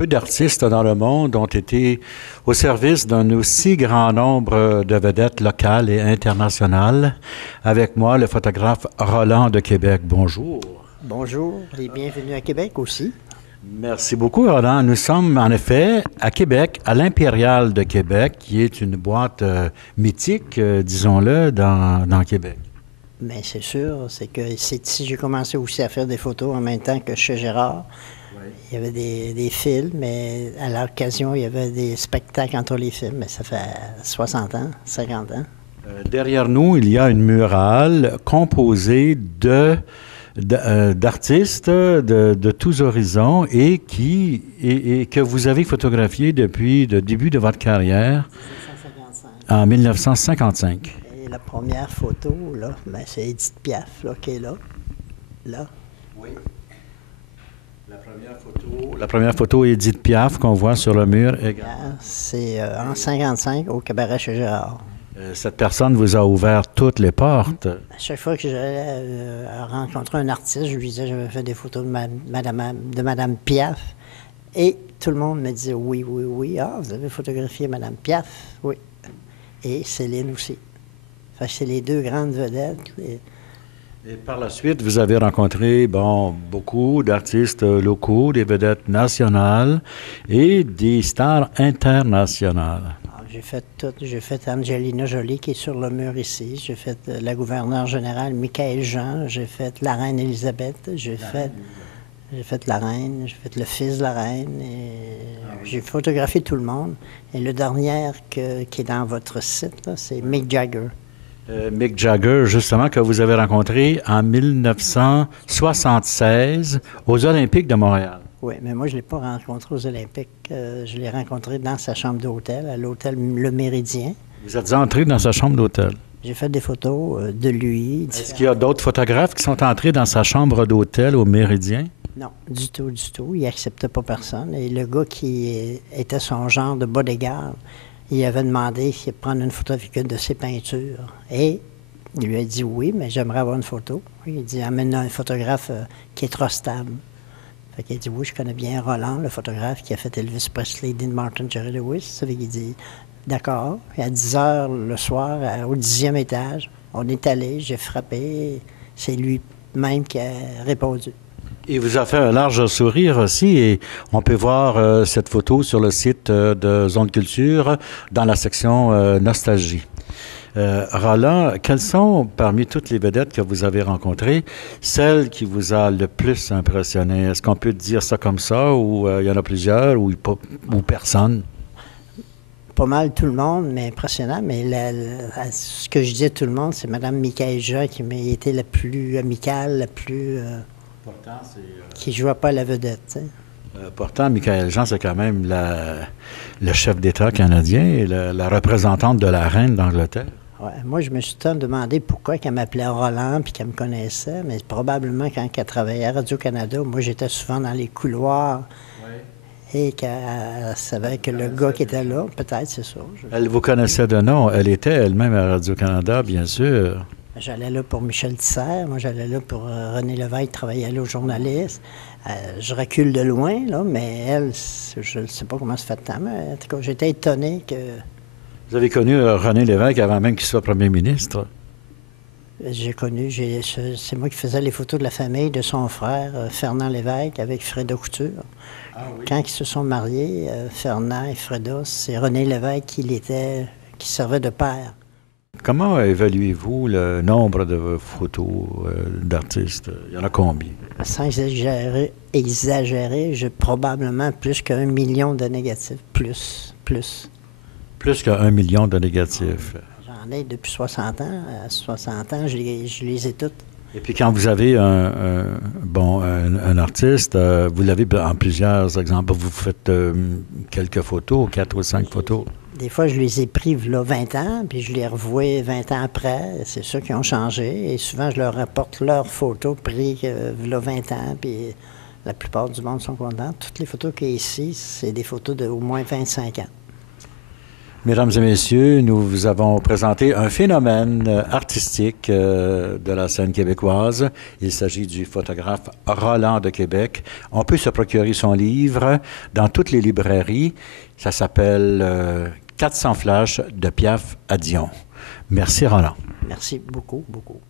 peu d'artistes dans le monde ont été au service d'un aussi grand nombre de vedettes locales et internationales. Avec moi, le photographe Roland de Québec. Bonjour. Bonjour et bienvenue à Québec aussi. Merci beaucoup, Roland. Nous sommes en effet à Québec, à l'Impérial de Québec, qui est une boîte mythique, disons-le, dans Québec. Bien, c'est sûr, c'est que c'est ici que j'ai commencé aussi à faire des photos en même temps que chez Gérard. Oui. Il y avait des films, mais à l'occasion, il y avait des spectacles entre les films, mais ça fait 60 ans, 50 ans. Derrière nous, il y a une murale composée d'artistes de tous horizons et que vous avez photographié depuis le début de votre carrière 1955. En 1955. Et la première photo, là, ben, c'est Édith Piaf là, qui est là. Là. Oui. La première photo Édith Piaf qu'on voit sur le mur également. C'est en 1955 au cabaret chez Gérard. Cette personne vous a ouvert toutes les portes. À chaque fois que j'allais rencontrer un artiste, je lui disais que j'avais fait des photos de Madame Piaf. Et tout le monde me disait oui, oui, oui. Ah, vous avez photographié Madame Piaf? Oui. Et Céline aussi. Fait que c'est les deux grandes vedettes. Et par la suite, vous avez rencontré beaucoup d'artistes locaux, des vedettes nationales et des stars internationales. J'ai fait tout. J'ai fait Angelina Jolie qui est sur le mur ici. J'ai fait la gouverneure générale Michaël Jean. J'ai fait la reine Élisabeth. J'ai fait la reine. J'ai fait le fils de la reine. J'ai photographié tout le monde. Et le dernier qui est dans votre site, là, c'est Mick Jagger. Mick Jagger, justement, que vous avez rencontré en 1976 aux Olympiques de Montréal. Oui, mais moi, je ne l'ai pas rencontré aux Olympiques. Je l'ai rencontré dans sa chambre d'hôtel, à l'hôtel Le Méridien. Vous êtes entré dans sa chambre d'hôtel? J'ai fait des photos de lui. Est-ce qu'il y a d'autres photographes qui sont entrés dans sa chambre d'hôtel au Méridien? Non, du tout, du tout. Il n'acceptait pas personne. Et le gars qui était son genre de bodyguard, il avait demandé s'il prendre une photo avec une de ses peintures. Et il lui a dit oui, mais j'aimerais avoir une photo. Il dit amène un photographe qui est trop stable. Fait qu'il a dit oui, je connais bien Roland, le photographe qui a fait Elvis Presley, Dean Martin, Jerry Lewis. Ça fait qu'il dit d'accord. Et à 10 heures le soir, au 10e étage, on est allé, j'ai frappé. C'est lui-même qui a répondu. Il vous a fait un large sourire aussi et on peut voir cette photo sur le site de Zone Culture dans la section Nostalgie. Roland, quelles sont, parmi toutes les vedettes que vous avez rencontrées, celles qui vous a le plus impressionné? Est-ce qu'on peut dire ça comme ça ou il y en a plusieurs ou personne? Pas mal tout le monde, mais impressionnant. Mais ce que je disais à tout le monde, c'est Mme Michaël Jean qui m'a été la plus amicale, la plus... qui ne jouait pas à la vedette. T'sais. Pourtant, Michaël Jean, c'est quand même le chef d'État canadien et la représentante de la reine d'Angleterre. Ouais, moi, je me suis tant demandé pourquoi qu'elle m'appelait Roland puis qu'elle me connaissait, mais probablement quand elle travaillait à Radio-Canada, moi, j'étais souvent dans les couloirs et qu'elle savait que le gars qui était là, peut-être, c'est ça. Elle vous connaissait de nom. Elle était elle-même à Radio-Canada, bien sûr. J'allais là pour Michel Tisser, moi j'allais là pour René Lévesque, travaillait là au journaliste. Je recule de loin, là, mais elle, je ne sais pas comment ça fait de temps, mais en tout cas, j'étais étonné que... Vous avez connu René Lévesque avant même qu'il soit premier ministre? J'ai connu, c'est moi qui faisais les photos de la famille de son frère, Fernand Lévesque, avec Freda Couture. Ah, oui. Quand ils se sont mariés, Fernand et Freda, c'est René Lévesque qui servait de père. Comment évaluez-vous le nombre de photos d'artistes? Il y en a combien? Sans exagérer, j'ai probablement plus qu'1 million de négatifs. Plus. Plus qu'1 million de négatifs. J'en ai depuis 60 ans. À 60 ans, je les ai toutes. Et puis quand vous avez un artiste, vous l'avez en plusieurs exemples. Vous faites quelques photos, 4 ou 5 photos. Des fois, je les ai pris là 20 ans, puis je les revois 20 ans après. C'est ceux qui ont changé. Et souvent, je leur rapporte leurs photos prises là 20 ans, puis la plupart du monde sont contents. Toutes les photos qu'il y a ici, c'est des photos d'au moins 25 ans. Mesdames et messieurs, nous vous avons présenté un phénomène artistique de la scène québécoise. Il s'agit du photographe Roland de Québec. On peut se procurer son livre dans toutes les librairies. Ça s'appelle 400 flashs de Piaf à Dion. Merci Roland. Merci beaucoup, beaucoup.